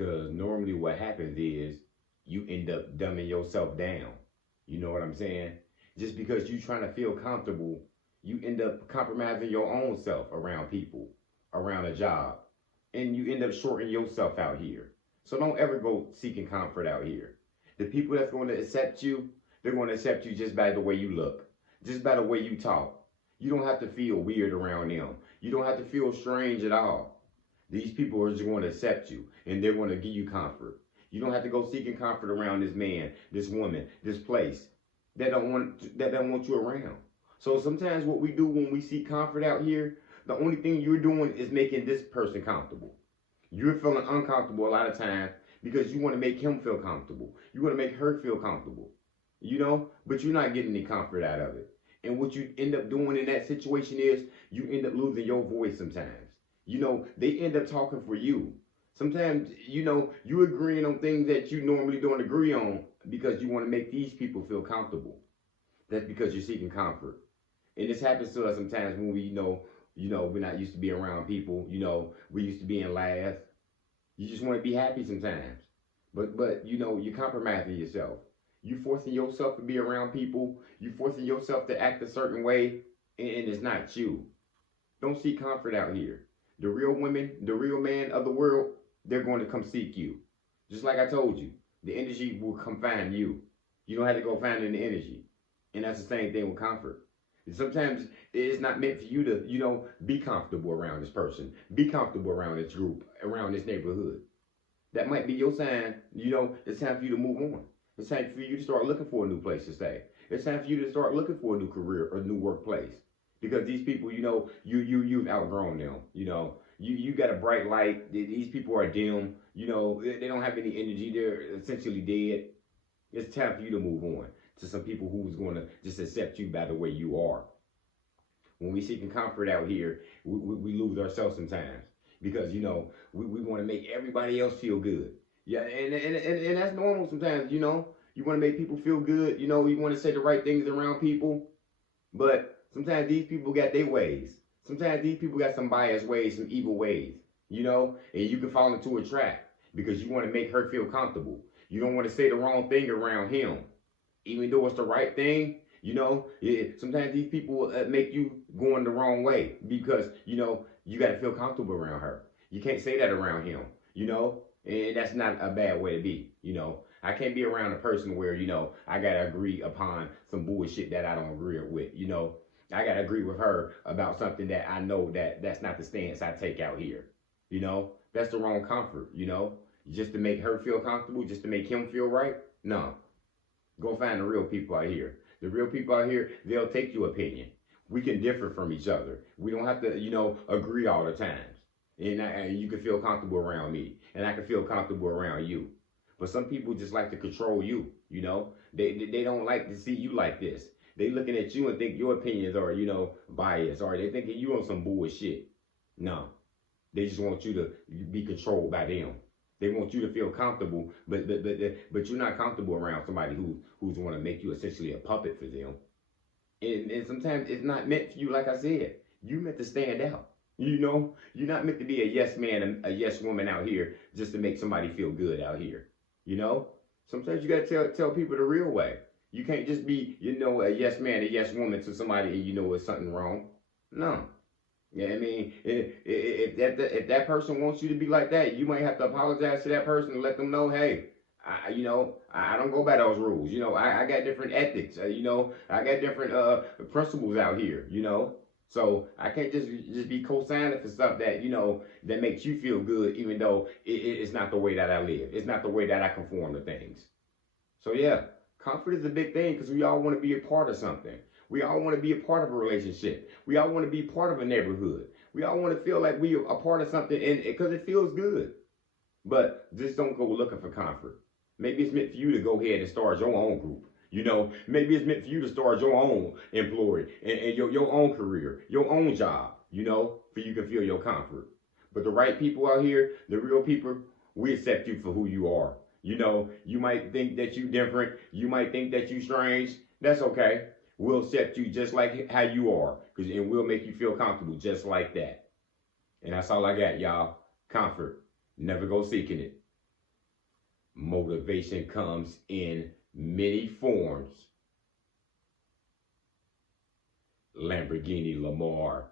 because normally what happens is you end up dumbing yourself down. You know what I'm saying? Just because you trying to feel comfortable, you end up compromising your own self around people, around a job, and you end up shorting yourself out here. So don't ever go seeking comfort out here. The people that's going to accept you, they're going to accept you just by the way you look, just by the way you talk. You don't have to feel weird around them. You don't have to feel strange at all. These people are just going to accept you and they're going to give you comfort. You don't have to go seeking comfort around this man, this woman, this place that don't want you around. So sometimes what we do when we seek comfort out here, the only thing you're doing is making this person comfortable. You're feeling uncomfortable a lot of times because you want to make him feel comfortable. You want to make her feel comfortable. But you're not getting any comfort out of it. And what you end up doing in that situation is you end up losing your voice sometimes. They end up talking for you. Sometimes, you agreeing on things that you normally don't agree on because you want to make these people feel comfortable. That's because you're seeking comfort. And this happens to us sometimes when we're not used to being around people. We used to be in laughs. You just want to be happy sometimes. But you're compromising yourself. You forcing yourself to be around people. You forcing yourself to act a certain way, and it's not you. Don't seek comfort out here. The real women, the real man of the world, they're going to come seek you. Just like I told you, the energy will come find you. You don't have to go find the energy. And that's the same thing with comfort. Sometimes it's not meant for you to, be comfortable around this person, be comfortable around this group, around this neighborhood. That might be your sign, it's time for you to move on. It's time for you to start looking for a new place to stay. It's time for you to start looking for a new career or a new workplace. Because these people, you've outgrown them. You got a bright light. These people are dim. They don't have any energy. They're essentially dead. It's time for you to move on to some people who's going to just accept you by the way you are. When we seeking comfort out here, we lose ourselves sometimes because we want to make everybody else feel good. Yeah, and that's normal sometimes. You want to make people feel good. You want to say the right things around people, but sometimes these people got their ways. Sometimes these people got some biased ways, some evil ways, and you can fall into a trap because you want to make her feel comfortable. You don't want to say the wrong thing around him, even though it's the right thing. Sometimes these people make you go in the wrong way because, you got to feel comfortable around her. You can't say that around him, and that's not a bad way to be, I can't be around a person where, I got to agree upon some bullshit that I don't agree with, I got to agree with her about something that I know that's not the stance I take out here, that's the wrong comfort, just to make her feel comfortable, just to make him feel right. No, go find the real people out here. The real people out here, they'll take your opinion. We can differ from each other. We don't have to, agree all the times. And you can feel comfortable around me, and I can feel comfortable around you. But some people just like to control you, They don't like to see you like this. They looking at you and think your opinions are, biased, or they thinking you on some bullshit. No, they just want you to be controlled by them. They want you to feel comfortable, but you're not comfortable around somebody who's want to make you essentially a puppet for them. And sometimes it's not meant for you. Like I said, you meant to stand out. You're not meant to be a yes man and a yes woman out here just to make somebody feel good out here. Sometimes you gotta tell people the real way. You can't just be, a yes man, a yes woman to somebody and it's something wrong. No. Yeah, I mean, if that person wants you to be like that, you might have to apologize to that person and let them know, hey, I don't go by those rules. I got different ethics. I got different principles out here. So I can't just be co-signing for stuff that that makes you feel good, even though it's not the way that I live. It's not the way that I conform to things. So yeah, comfort is a big thing because we all want to be a part of something. We all want to be a part of a relationship. We all want to be part of a neighborhood. We all want to feel like we are a part of something and because it feels good. But just don't go looking for comfort. Maybe it's meant for you to go ahead and start your own group. Maybe it's meant for you to start your own employee and your own career, your own job, for you can feel your comfort. But the right people out here, the real people, we accept you for who you are. You might think that you different. You might think that you strange. That's okay. We'll accept you just like how you are, and we'll make you feel comfortable just like that. And that's all I got, y'all. Comfort. Never go seeking it. Motivation comes in many forms. Lamborghini Lamar